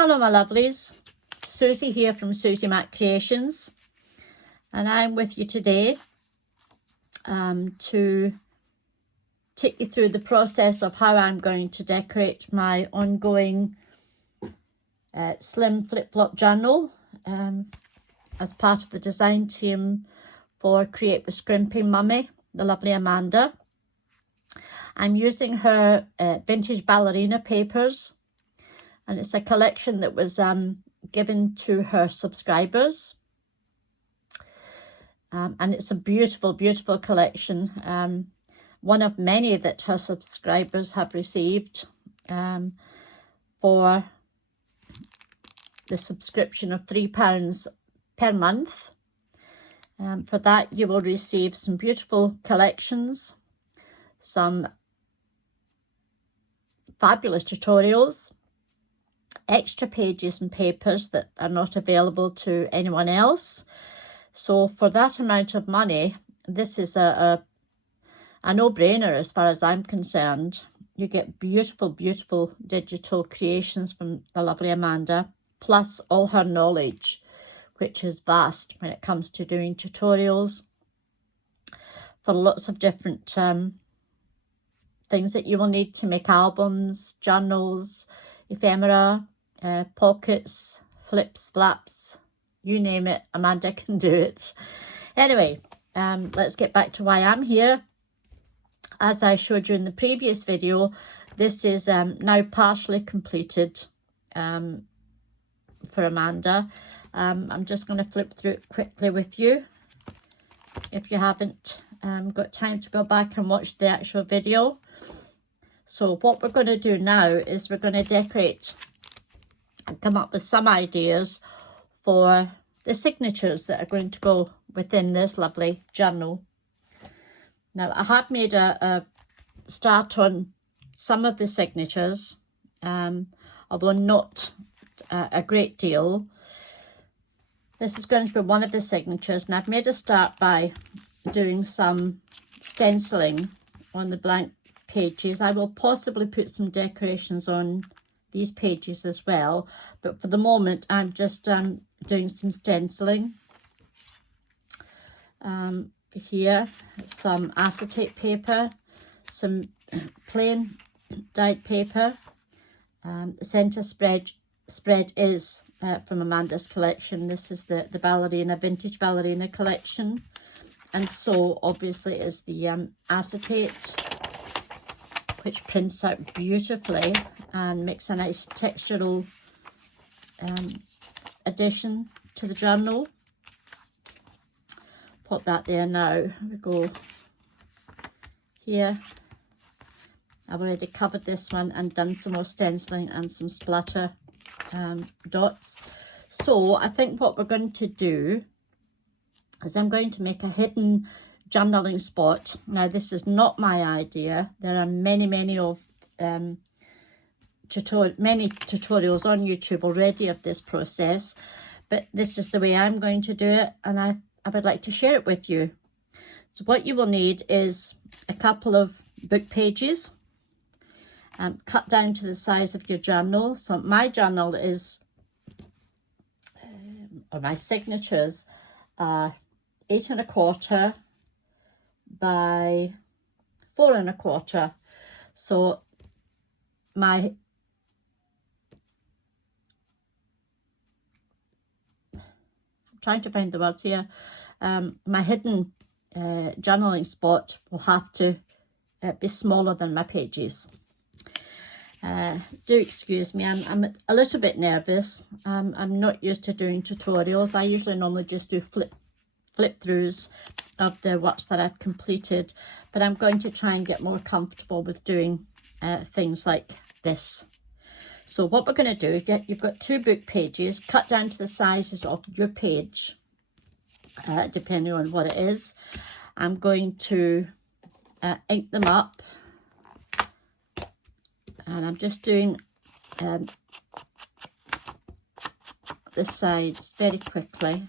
Hello my lovelies, Susie here from Susie Mac Creations, and I'm with you today to take you through the process of how I'm going to decorate my ongoing slim flip-flop journal as part of the design team for Create with Scrimping Mummy, the lovely Amanda. I'm using her Vintage Ballerina papers, and it's a collection that was given to her subscribers. And it's a beautiful, beautiful collection. One of many that her subscribers have received for the subscription of £3 per month. For that, you will receive some beautiful collections, some fabulous tutorials, extra pages and papers that are not available to anyone else. So for that amount of money, this is a no-brainer as far as I'm concerned. You get beautiful, beautiful digital creations from the lovely Amanda, plus all her knowledge, which is vast when it comes to doing tutorials for lots of different things that you will need to make albums, journals, ephemera, pockets, flips, flaps, you name it, Amanda can do it. Anyway, let's get back to why I'm here. As I showed you in the previous video, this is now partially completed for Amanda. I'm just going to flip through it quickly with you. If you haven't got time to go back and watch the actual video. So what we're going to do now is we're going to decorate and come up with some ideas for the signatures that are going to go within this lovely journal. Now, I have made a start on some of the signatures, although not a great deal. This is going to be one of the signatures, and I've made a start by doing some stenciling on the blank pages. I will possibly put some decorations on these pages as well, but for the moment I'm just doing some stenciling. Here, some acetate paper, some plain dyed paper. The centre spread is from Amanda's collection. This is the Ballerina, Vintage Ballerina collection. And so obviously is the acetate, which prints out beautifully and makes a nice textural addition to the journal. Pop that there now. We go here. I've already covered this one and done some more stenciling and some splatter dots. So I think what we're going to do is I'm going to make a hidden journaling spot. Now, this is not my idea. There are many of tutorials on YouTube already of this process, but this is the way I'm going to do it, and I would like to share it with you. So what you will need is a couple of book pages cut down to the size of your journal. So my journal is, or my signatures are 8 1/4 by 4 1/4. So I'm trying to find the words here. My hidden journaling spot will have to be smaller than my pages. Do excuse me, I'm a little bit nervous. I'm not used to doing tutorials. I usually normally just do flip throughs of the works that I've completed, but I'm going to try and get more comfortable with doing things like this. So what we're going to do, you've got 2 book pages cut down to the sizes of your page, depending on what it is. I'm going to ink them up, and I'm just doing the sides very quickly.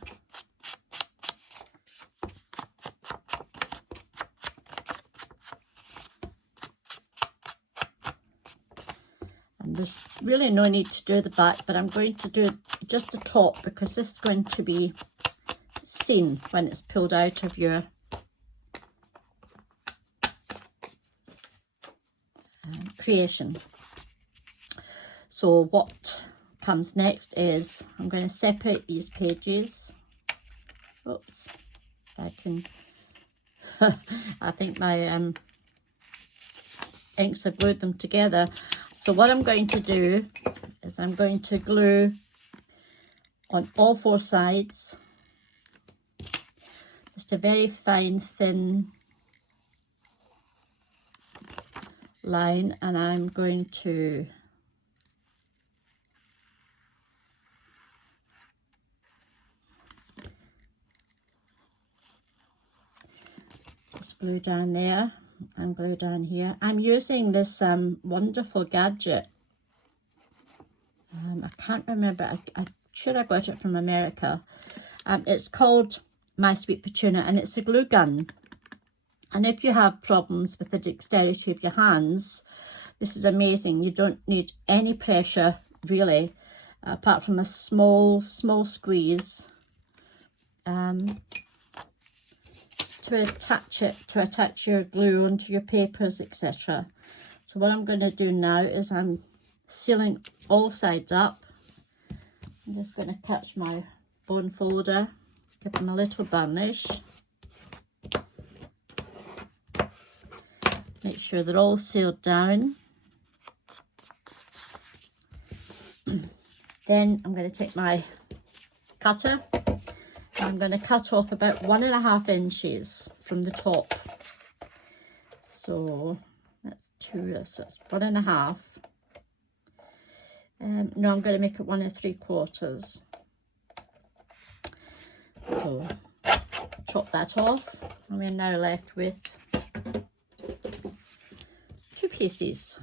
And there's really no need to do the back, but I'm going to do just the top because this is going to be seen when it's pulled out of your creation. So what comes next is I'm going to separate these pages. Oops, I can I think my inks have glued them together. So what I'm going to do is I'm going to glue on all four sides just a very fine thin line, and I'm going to just glue down there and glue down here. I'm using this wonderful gadget. I can't remember, I'm sure I got it from America. It's called My Sweet Petunia, and it's a glue gun. And if you have problems with the dexterity of your hands, this is amazing. You don't need any pressure really, apart from a small squeeze to attach your glue onto your papers, etc. So what I'm going to do now is I'm sealing all sides up. I'm just going to catch my bone folder, give them a little burnish, make sure they're all sealed down. Then I'm going to take my cutter. I'm going to cut off about 1.5 inches from the top. So that's 2, so it's 1.5. No, I'm going to make it 1 3/4. So chop that off, and we're now left with 2 pieces.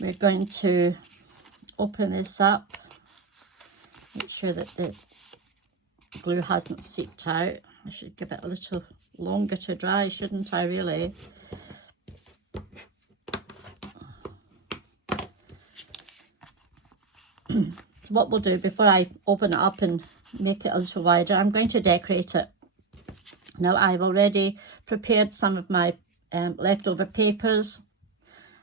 We're going to open this up, make sure that the glue hasn't seeped out. I should give it a little longer to dry, shouldn't I, really? So what we'll do before I open it up and make it a little wider, I'm going to decorate it. Now, I've already prepared some of my leftover papers,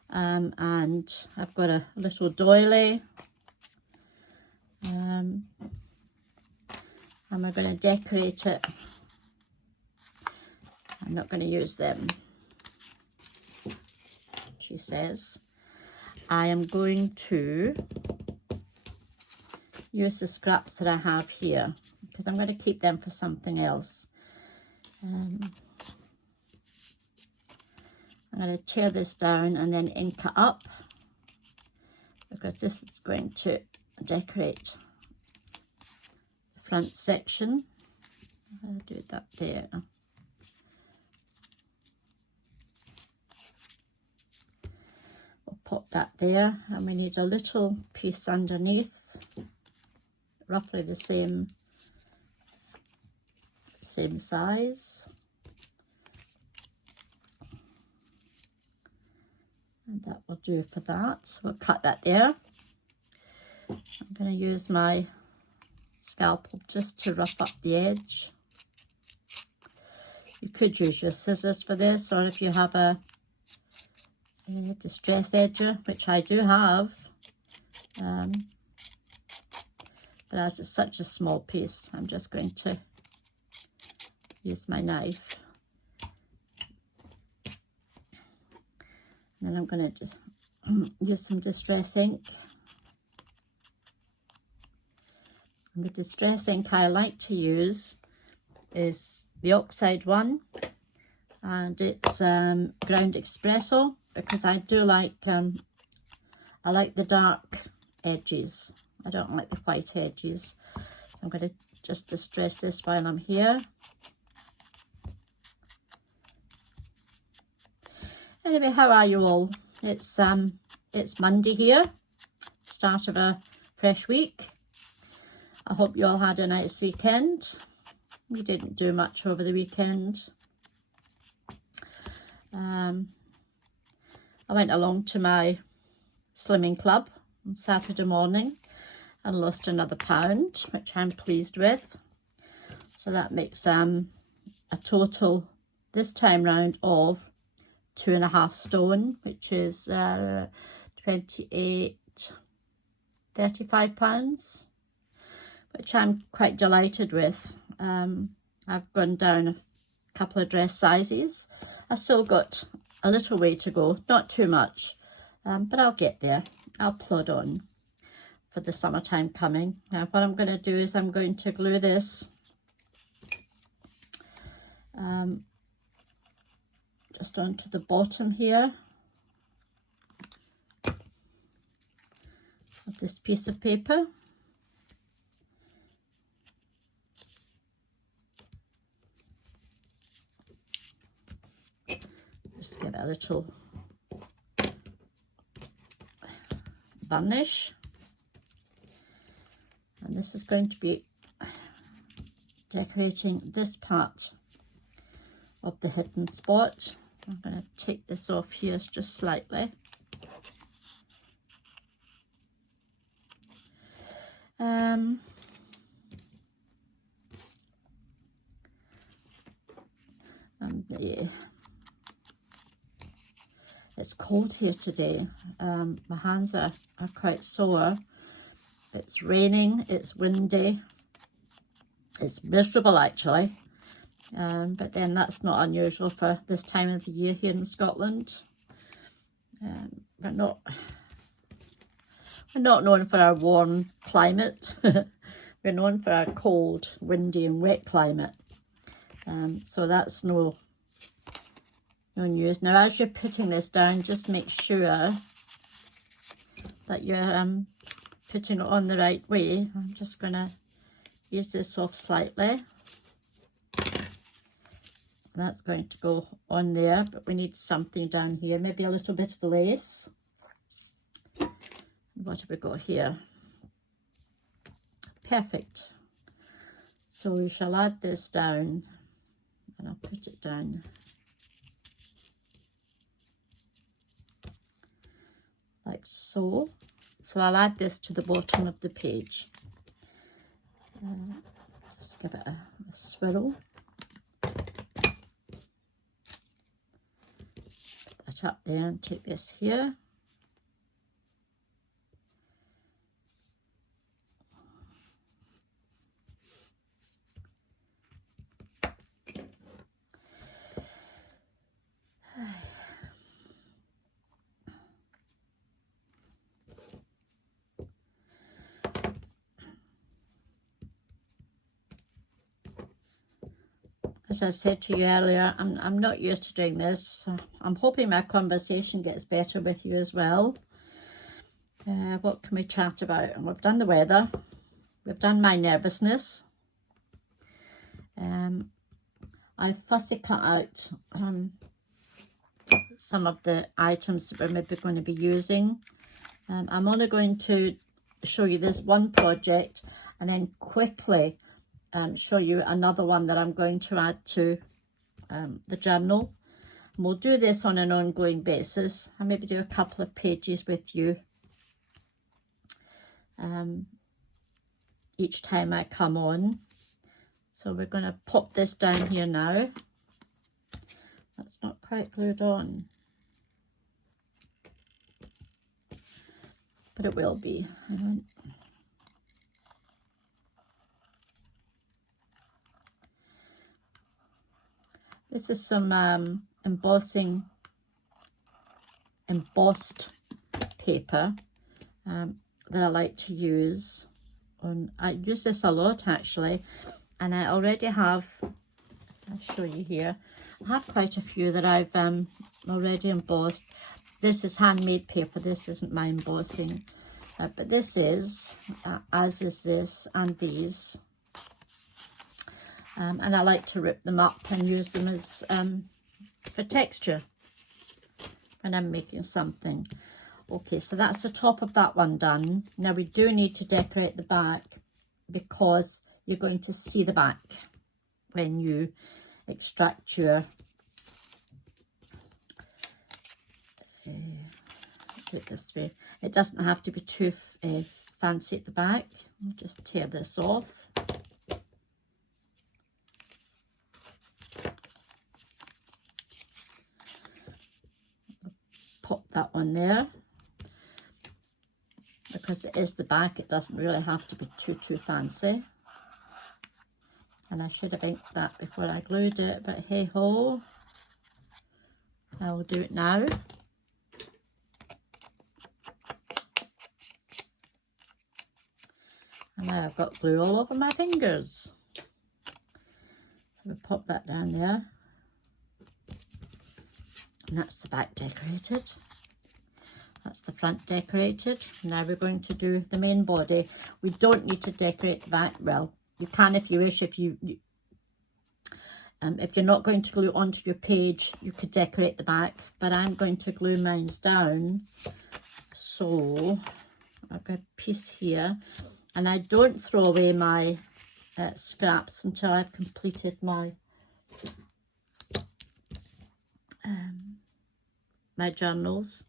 and I've got a little doily, and we're going to decorate it. I'm not going to use them, she says. I am going to use the scraps that I have here because I'm going to keep them for something else. I'm going to tear this down and then ink it up because this is going to decorate the front section. I'll do that there. We'll pop that there, and we need a little piece underneath, roughly the same size. And that will do for that. So we'll cut that there. I'm going to use my scalpel just to rough up the edge. You could use your scissors for this, or if you have a distress edger, which I do have, but as it's such a small piece, I'm just going to use my knife. And then I'm going to use some distress ink. And the distress ink I like to use is the oxide one, and it's ground espresso, because I do like I like the dark edges. I don't like the white edges. So I'm going to just distress this while I'm here. Anyway, how are you all? It's Monday here, start of a fresh week. I hope you all had a nice weekend. We didn't do much over the weekend. I went along to my slimming club on Saturday morning and lost another pound, which I'm pleased with. So that makes a total this time round of 2.5 stone, which is 35 pounds, which I'm quite delighted with. I've gone down a couple of dress sizes. I've still got a little way to go, not too much, but I'll get there. I'll plod on for the summertime coming. Now what I'm going to do is I'm going to glue this just onto the bottom here of this piece of paper. Just give it a little varnish, and this is going to be decorating this part of the hidden spot. I'm going to take this off here just slightly. It's cold here today. My hands are quite sore. It's raining, it's windy, it's miserable actually. But then that's not unusual for this time of the year here in Scotland. We're not known for our warm climate. We're known for our cold, windy and wet climate. So that's no news. Now as you're putting this down, just make sure that you're putting it on the right way. I'm just going to ease this off slightly. That's going to go on there, but we need something down here, maybe a little bit of lace. What have we got here? Perfect. So we shall add this down, and I'll put it down like so. So I'll add this to the bottom of the page. Just give it a swirl. Up there and take this here. As I said to you earlier, I'm not used to doing this. So I'm hoping my conversation gets better with you as well. What can we chat about? And we've done the weather. We've done my nervousness. I fussy cut out some of the items that we're maybe going to be using. I'm only going to show you this one project and then quickly show you another one that I'm going to add to the journal. And we'll do this on an ongoing basis. I'll maybe do a couple of pages with you each time I come on. So we're going to pop this down here now. That's not quite glued on, but it will be. This is some embossed paper that I like to use. I use this a lot actually, and I already have, I'll show you here, I have quite a few that I've already embossed. This is handmade paper, this isn't my embossing, but this is, as is this and these. And I like to rip them up and use them as for texture when I'm making something. Okay, so that's the top of that one done. Now we do need to decorate the back because you're going to see the back when you extract your do it this way. It doesn't have to be too fancy at the back. I'll just tear this off. Pop that one there. Because it is the back, it doesn't really have to be too fancy. And I should have inked that before I glued it, but hey ho, I will do it now. And now I've got glue all over my fingers. So we'll pop that down there. And that's the back decorated. That's the front decorated. Now we're going to do the main body. We don't need to decorate the back. Well, you can if you wish. If you're not going to glue onto your page, you could decorate the back. But I'm going to glue mine down. So I've got a piece here, and I don't throw away my scraps until I've completed my my journals.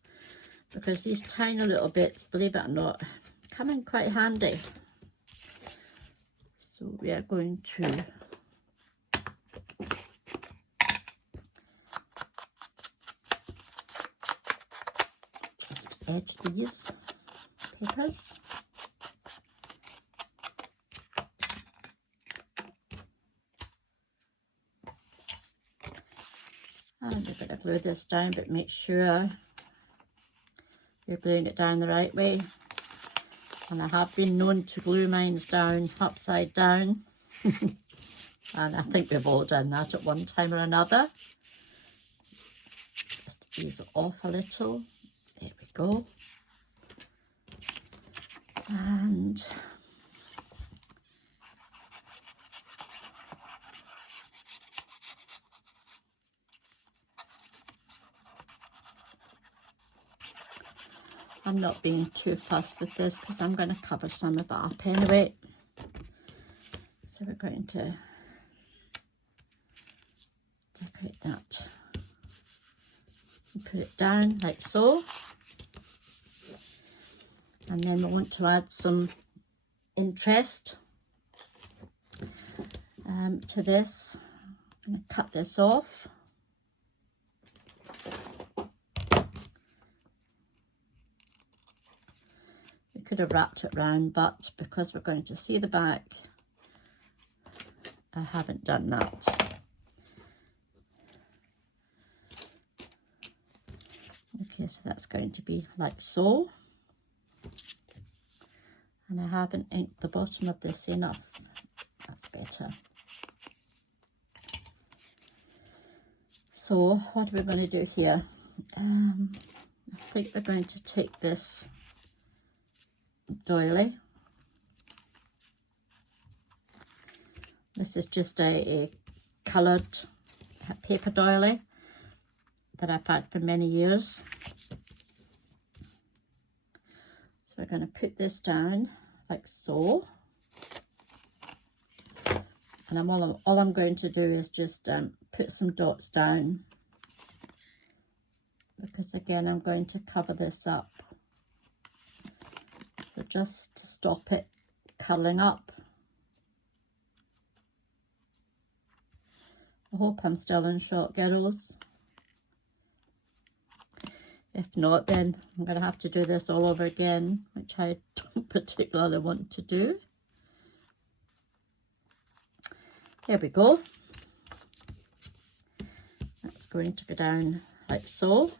Because these tiny little bits, believe it or not, come in quite handy. So we are going to just edge these papers. And you're going to glue this down, but make sure you're gluing it down the right way. And I have been known to glue mine down upside down. And I think we've all done that at one time or another. Just ease it off a little. There we go. And I'm not being too fussed with this because I'm going to cover some of it up anyway. So we're going to decorate that and put it down like so. And then we want to add some interest to this. I'm going to cut this off. Could have wrapped it round, but because we're going to see the back, I haven't done that. Okay, so that's going to be like so. And I haven't inked the bottom of this enough. That's better. So what are we going to do here? I think we're going to take this doily. This is just a coloured paper doily that I've had for many years. So we're going to put this down like so. And all I'm going to do is just put some dots down, because again I'm going to cover this up. So just to stop it curling up. I hope I'm still in shot, girls. If not, then I'm going to have to do this all over again, which I don't particularly want to do. There we go. That's going to go down like so.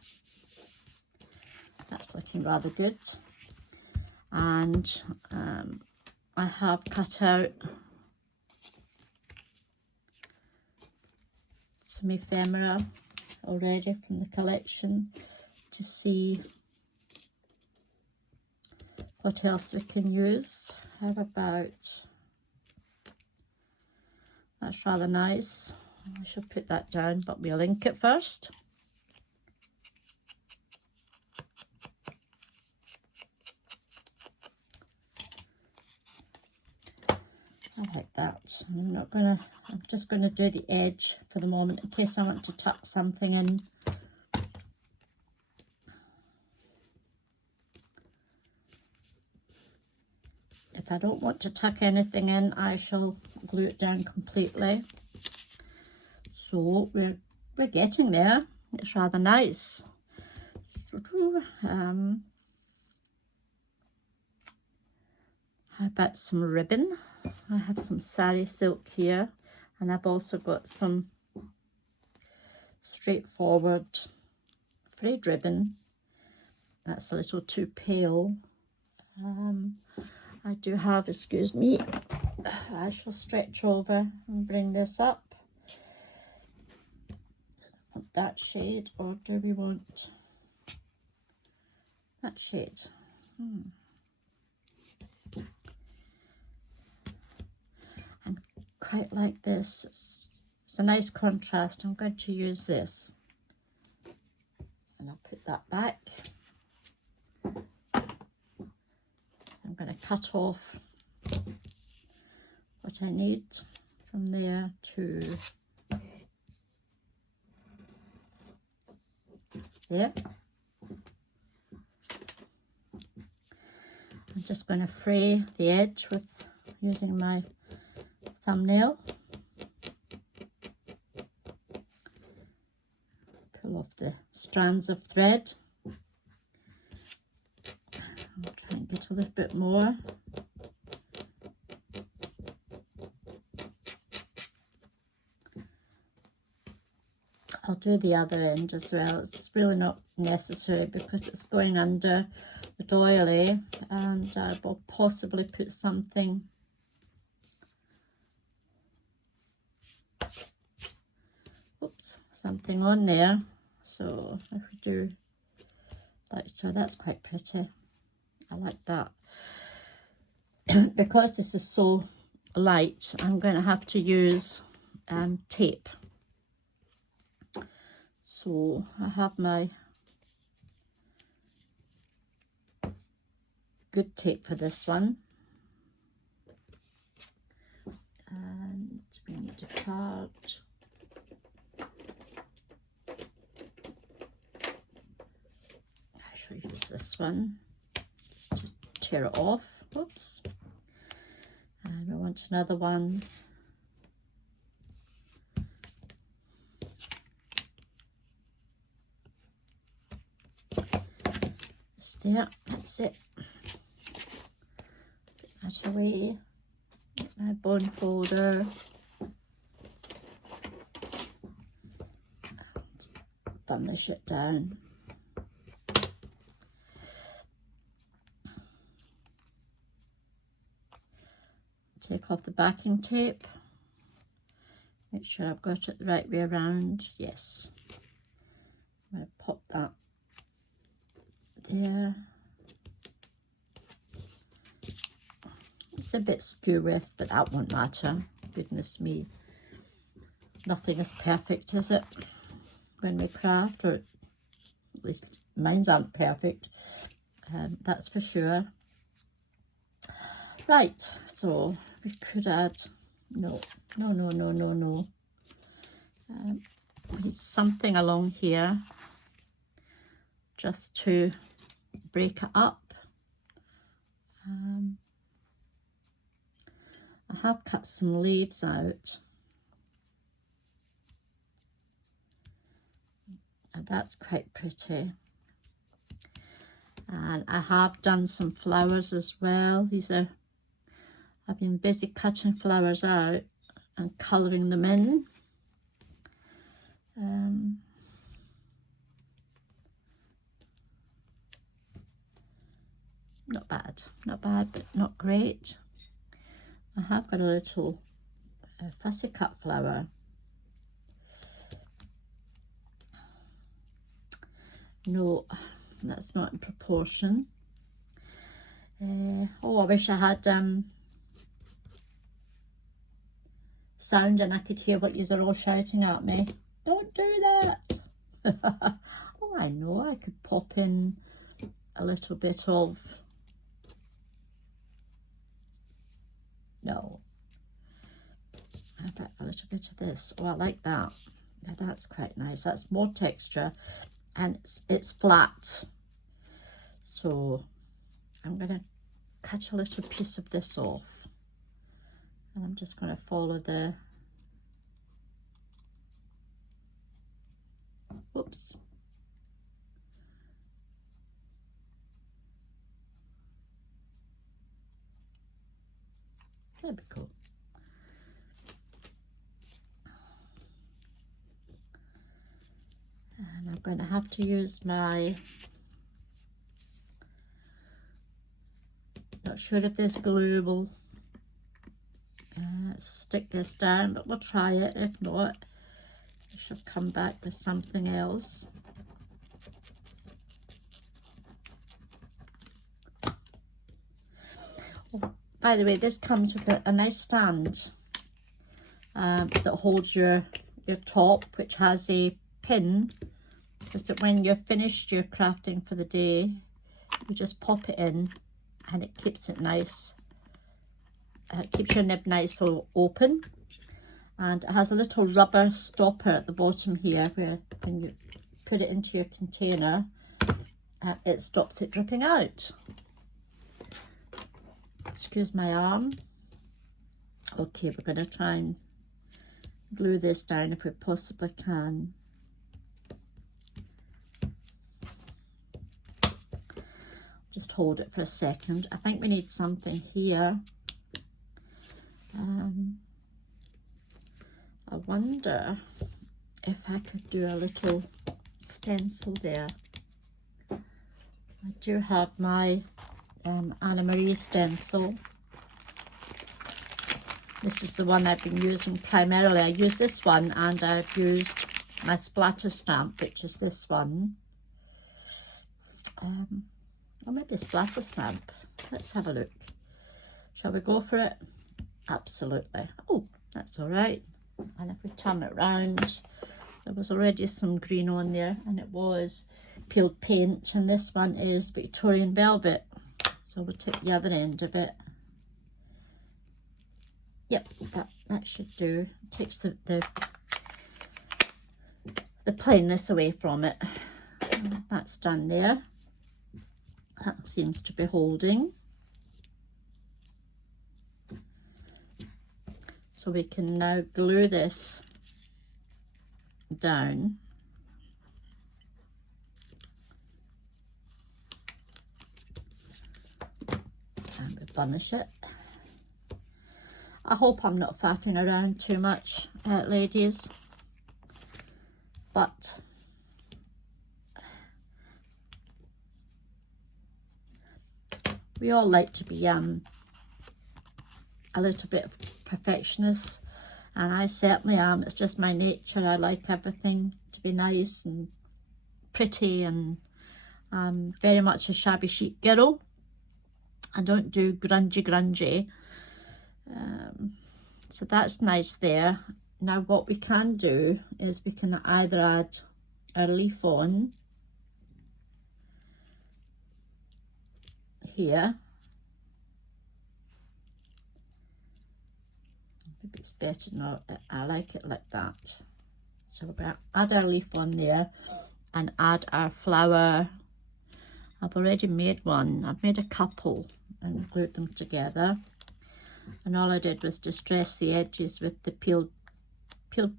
That's looking rather good. And I have cut out some ephemera already from the collection to see what else we can use. How about, that's rather nice. I should put that down, but we'll ink it first. I like that. I'm just gonna do the edge for the moment in case I want to tuck something in. If I don't want to tuck anything in, I shall glue it down completely. So we're getting there. It's rather nice. How about some ribbon? I have some sari silk here, and I've also got some straightforward frayed ribbon. That's a little too pale. I do have, excuse me, I shall stretch over and bring this up. Want that shade, or do we want that shade? I quite like this. It's a nice contrast. I'm going to use this, and I'll put that back. I'm going to cut off what I need from there to there. I'm just going to fray the edge with using my thumbnail. Pull off the strands of thread. I'll try and get a little bit more. I'll do the other end as well. It's really not necessary because it's going under the doily, and I will possibly put something on there. So if we do like so, that's quite pretty. I like that. Because this is so light, I'm going to have to use tape. So I have my good tape for this one, and we need to cut. I shall use this one just to tear it off. Oops. And we want another one. There, that's it. Put that away. Get my bone folder. And burnish it down. Take off the backing tape. Make sure I've got it the right way around. Yes. I'm going to pop that there. It's a bit skewy, but that won't matter. Goodness me. Nothing is perfect, is it? When we craft, or at least mine aren't perfect. That's for sure. Right, so we could add, no. We need something along here just to break it up. I have cut some leaves out, and that's quite pretty. And I have done some flowers as well. I've been busy cutting flowers out and colouring them in. Not bad, but not great. I have got a little fussy cut flower. No, that's not in proportion. Oh, I wish I had sound and I could hear what yous are all shouting at me. Don't do that. Oh, I know, I could pop in a little bit of, no, how about a little bit of this? Oh, I like that. Yeah, that's quite nice. That's more texture, and it's flat. So I'm gonna cut a little piece of this off, and I'm just going to follow the, whoops, there we go. And I'm going to have to use my, not sure if this glue will stick this down, but we'll try it. If not, I shall come back with something else. Oh, by the way, this comes with a nice stand that holds your top, which has a pin, because that when you're finished your crafting for the day, you just pop it in and it keeps it nice. It keeps your nib nice so open, and it has a little rubber stopper at the bottom here where when you put it into your container, it stops it dripping out. Excuse my arm. Okay, we're going to try and glue this down if we possibly can. Just hold it for a second. I think we need something here. I wonder if I could do a little stencil there. I do have my Anna Marie stencil. This is the one I've been using primarily. I use this one, and I've used my splatter stamp, which is this one. Or maybe a splatter stamp. Let's have a look. Shall we go for it? Absolutely. Oh, that's all right. And if we turn it round, there was already some green on there, and it was peeled paint, and this one is Victorian velvet. So we'll take the other end of it. Yep, that should do. It takes the plainness away from it. That's done there. That seems to be holding. So we can now glue this down. And we burnish it. I hope I'm not faffing around too much, ladies, but we all like to be a little bit of perfectionists, and I certainly am. It's just my nature. I like everything to be nice and pretty, and very much a shabby chic girl. I don't do grungy. So that's nice there. Now what we can do is we can either add a leaf on here. Maybe it's better not. I like it like that. So we'll add our leaf on there and add our flower. I've already made one. I've made a couple and glued them together. And all I did was distress the edges with the peeled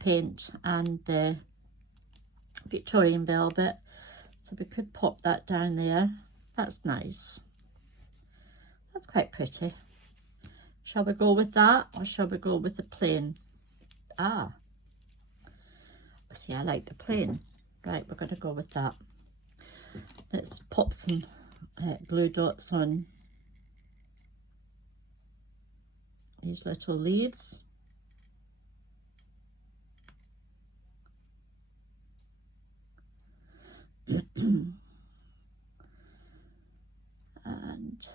paint and the Victorian velvet. So we could pop that down there. That's nice. That's quite pretty. Shall we go with that, or shall we go with the plain? Ah, see, I like the plain. Right, we're going to go with that. Let's pop some glue dots on these little leaves. And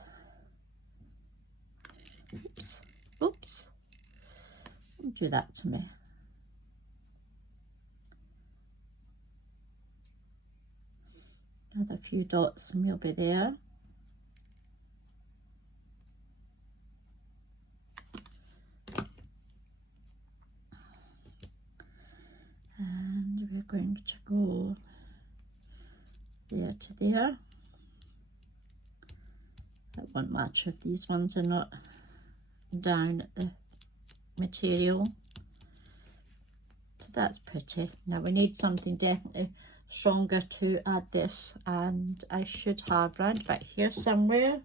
oops, don't do that to me. Another few dots and we'll be there. And we're going to go there to there. It won't matter if these ones are not down at the material. So that's pretty. Now we need something definitely stronger to add this, and I should have round about here somewhere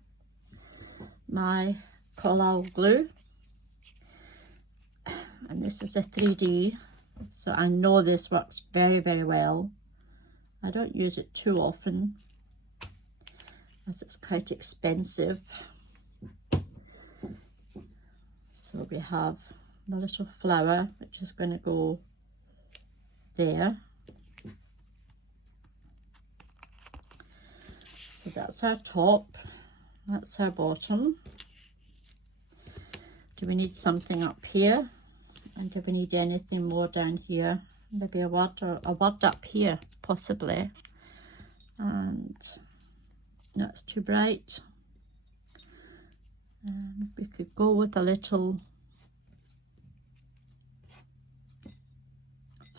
my collal glue, and this is a 3D, so I know this works very well. I don't use it too often as it's quite expensive. So we have the little flower which is going to go there. So that's our top, that's our bottom. Do we need something up here? And do we need anything more down here? Maybe a word or a word up here, possibly. And that's too bright. We could go with a little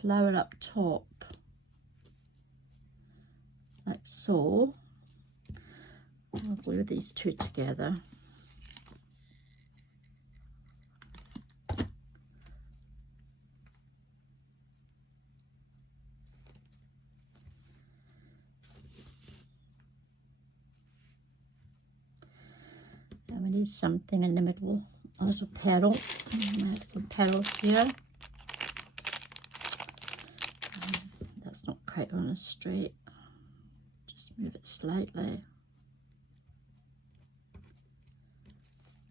flower up top, like so. I'll glue these two together. And we need something in the middle, also pearl. I have some pearls here. That's not quite on a straight. Just move it slightly.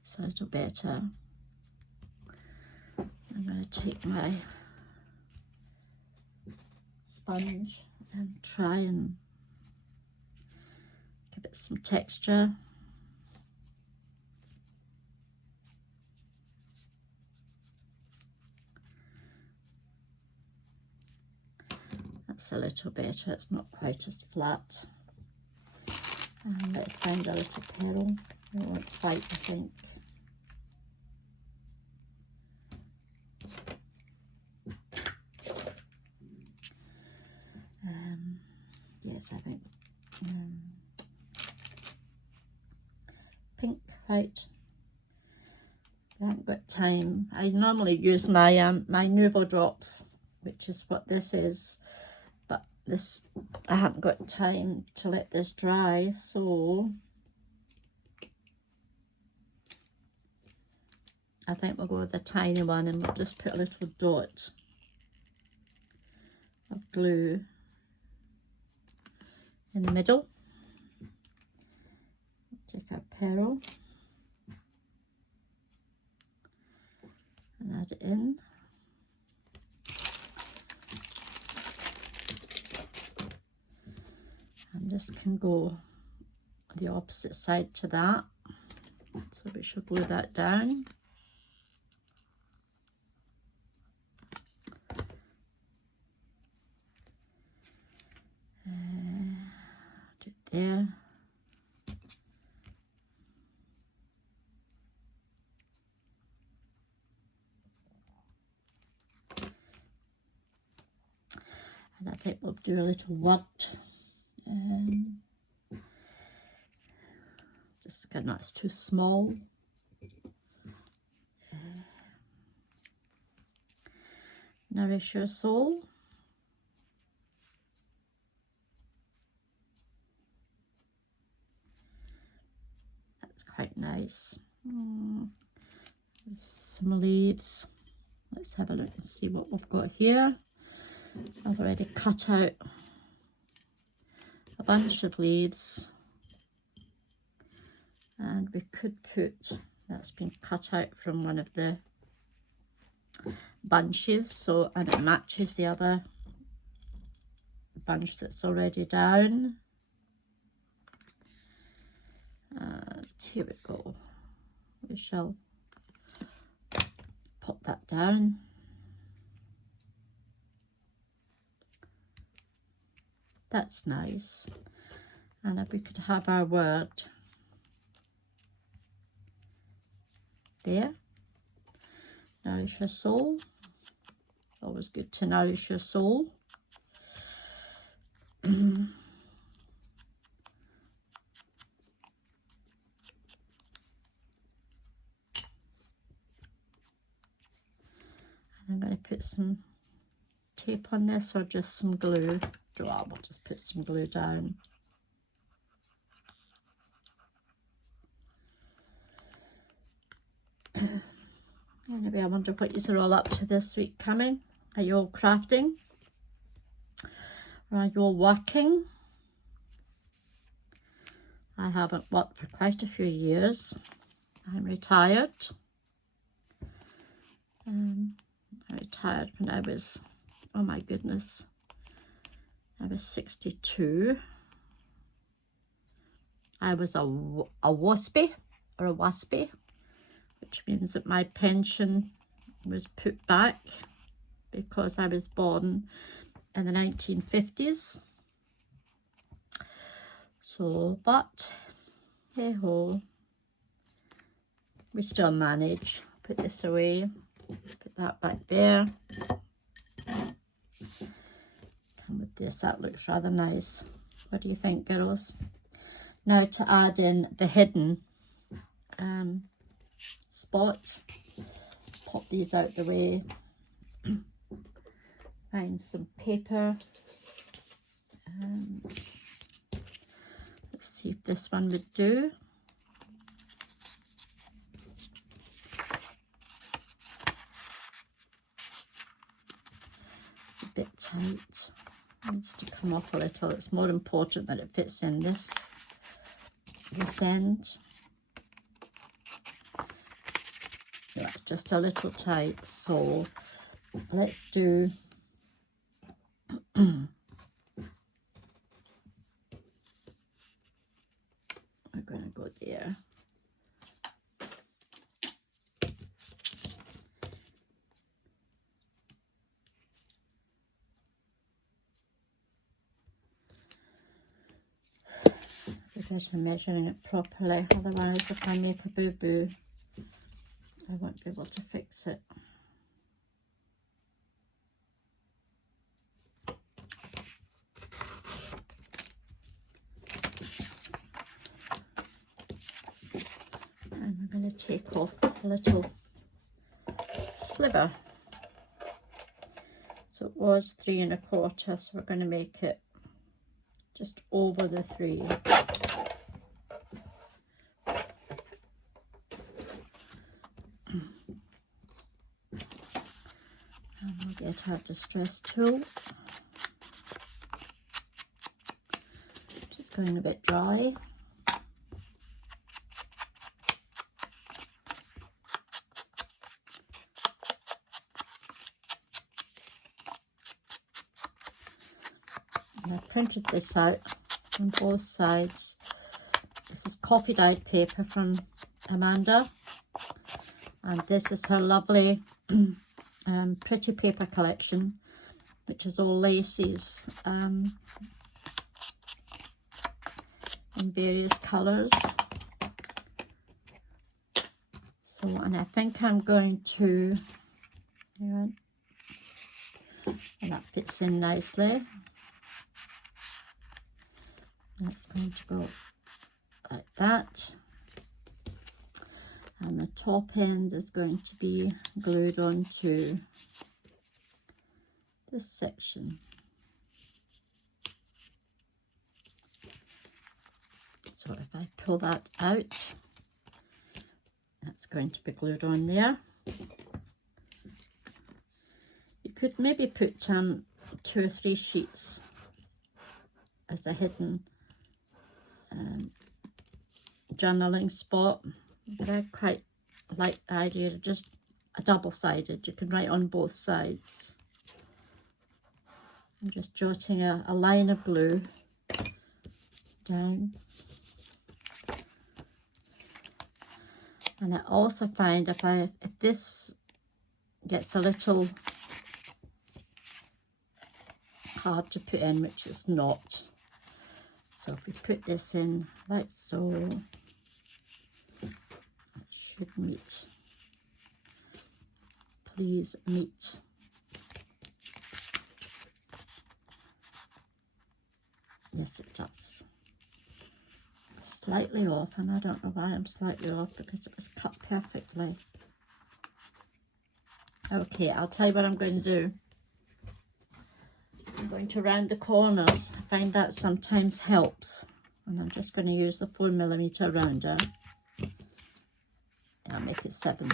It's a little better. I'm going to take my sponge and try and give it some texture. That's a little better, it's not quite as flat. And let's find a little pearl. I want white, I think. Yes, I think pink, white. I haven't got time. I normally use my my Nuvo drops, which is what this is, but this I haven't got time to let this dry, so I think we'll go with the tiny one, and we'll just put a little dot of glue in the middle. Take our pearl and add it in. And this can go the opposite side to that, so we should glue that down. Do it there. And I think we'll do a little word. Just because that's too small. Nourish your soul. That's quite nice. Some leaves. Let's have a look and see what we've got here. I've already cut out a bunch of leaves, and we could put, that's been cut out from one of the bunches, so, and it matches the other bunch that's already down. And here we go. We shall pop that down. That's nice. And if we could have our word there. Nourish your soul. Always good to nourish your soul. I'm going to put some tape on this, or just some glue. We'll just put some glue down. Anyway, I wonder what you're all up to this week coming. Are you all crafting? Or are you all working? I haven't worked for quite a few years. I'm retired. I retired when I was, oh my goodness, I was 62. I was a waspie, or a waspie, which means that my pension was put back because I was born in the 1950s. So, but hey ho, we still manage. Put this away, put that back there. Come with this, that looks rather nice. What do you think, girls? Now to add in the hidden spot, pop these out the way, find some paper. Let's see if this one would do. It's a bit tight, it needs to come off a little. It's more important that it fits in this end. That's just a little tight, so let's do we're going to go there. Better measuring it properly, otherwise if I make a boo-boo I won't be able to fix it. And we're going to take off a little sliver. So it was 3 1/4, so we're going to make it just over the 3. And we'll get our distress tool. Just going a bit dry. And I printed this out on both sides. This is coffee dyed paper from Amanda, and this is her lovely pretty paper collection, which is all laces in various colours. So, and I think I'm going to, and that fits in nicely. That's going to go like that, and the top end is going to be glued onto this section. So if I pull that out, that's going to be glued on there. You could maybe put 2 or 3 sheets as a hidden journaling spot, but I quite like the idea of just a double-sided. You can write on both sides. I'm just jotting a line of blue down. And I also find if this gets a little hard to put in, which it's not, so if we put this in like so, it should meet. Please meet. Yes, it does. Slightly off, and I don't know why I'm slightly off, because it was cut perfectly. Okay, I'll tell you what I'm going to do. I'm going to round the corners. I find that sometimes helps. And I'm just going to use the 4mm rounder. I'll make it 7.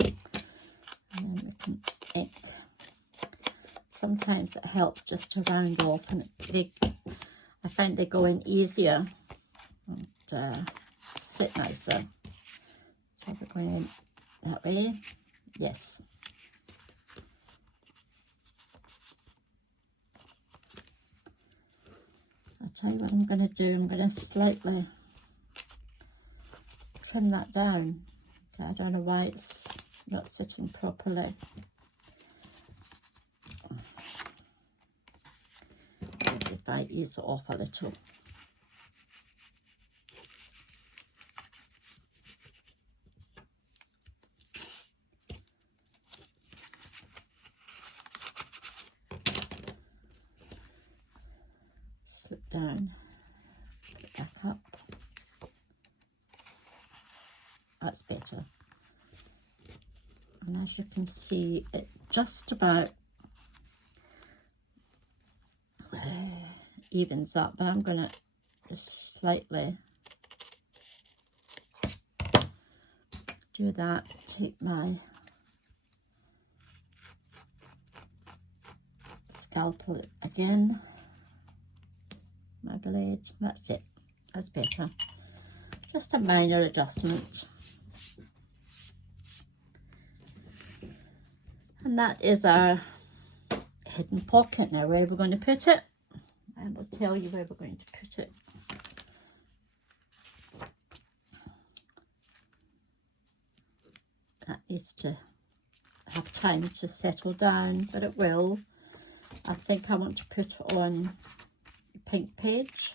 And then we can ink. Sometimes it helps just to round off, and I find they go in easier and sit nicer. So we're going in that way. Yes. I'll tell you what I'm going to do. I'm going to slightly trim that down. Okay, I don't know why it's not sitting properly. Maybe if I ease it off a little. Slip down, put it back up. That's better. And as you can see, it just about evens up, but I'm going to just slightly do that. Take my scalpel again, my blade. That's it. That's better. Just a minor adjustment. And that is our hidden pocket. Now, where we're going to put it, I will tell you where we're going to put it. That needs to have time to settle down, but it will. I think I want to put it on the pink page.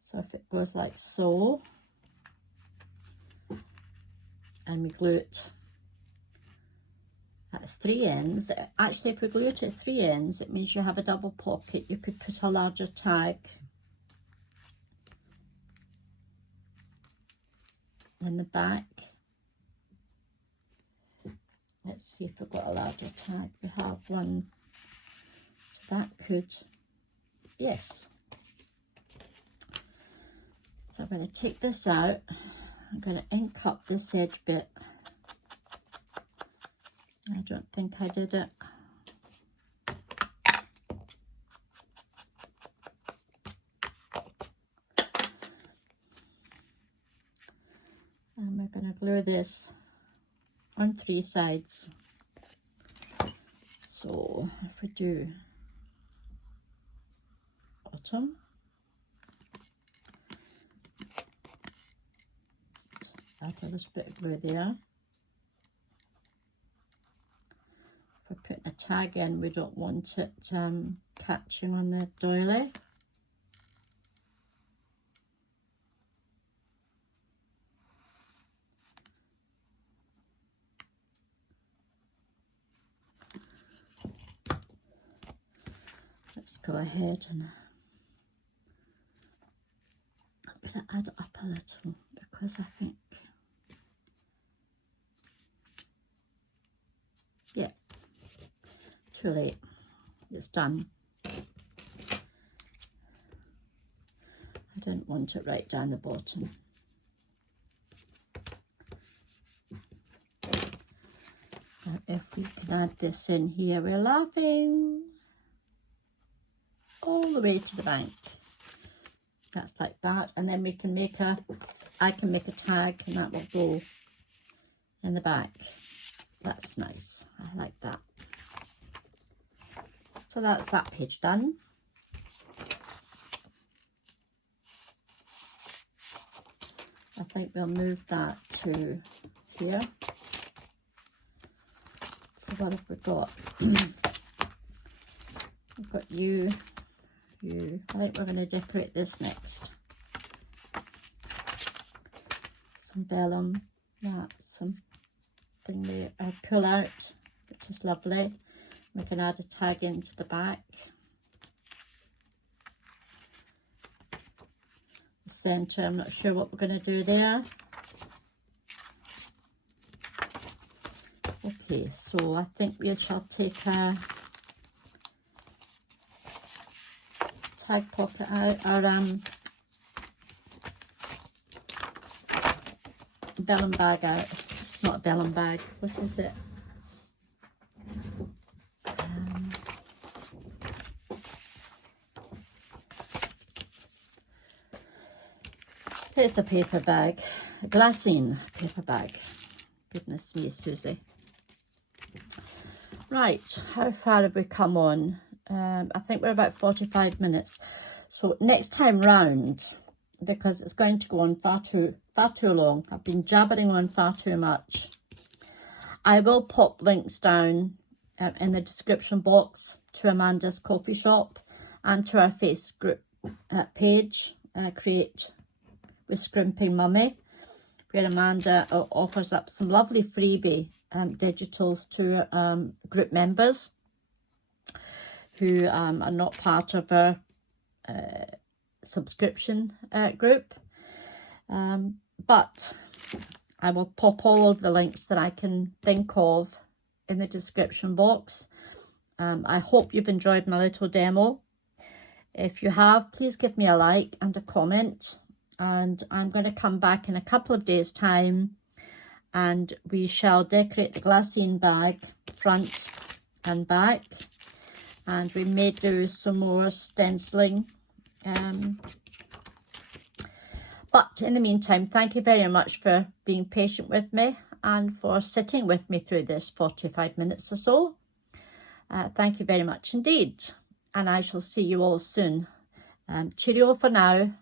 So if it goes like so, and we glue it at 3 ends. Actually, if we glue it at 3 ends, it means you have a double pocket. You could put a larger tag in the back. Let's see if we've got a larger tag. We have one. So that could, yes. So I'm going to take this out. I'm going to ink up this edge bit. I don't think I did it. And we're going to glue this on 3 sides. So if we do bottom, add a little bit of glue there. If we're putting a tag in, we don't want it catching on the doily. Let's go ahead and I'm going to add it up a little because I think, yeah, too late, it's done. I didn't want it right down the bottom. Now if we can add this in here, we're laughing all the way to the bank. That's like that, and then we can make I can make a tag and that will go in the back. That's nice, I like that. So that's that page done. I think we'll move that to here. So what have we got? We've got you. I think we're going to decorate this next. Some vellum, that's something we pull out, which is lovely. We can add a tag into the back. centre. I'm not sure what we're going to do there. Okay, so I think we shall take a tag pocket out, our vellum bag out. It's not a vellum bag, what is it? It's a paper bag, a glassine paper bag. Goodness me, Susie. Right, how far have we come on? I think we're about 45 minutes. So next time round, because it's going to go on far too long, I've been jabbering on far too much, I will pop links down in the description box to Amanda's coffee shop and to our Facebook page, Create with Scrimping Mummy, where Amanda offers up some lovely freebie digitals to group members who are not part of our subscription group. But I will pop all of the links that I can think of in the description box. I hope you've enjoyed my little demo. If you have, please give me a like and a comment. And I'm going to come back in a couple of days' time and we shall decorate the glassine bag front and back. And we may do some more stenciling. But in the meantime, thank you very much for being patient with me and for sitting with me through this 45 minutes or so. Thank you very much indeed. And I shall see you all soon. Cheerio for now.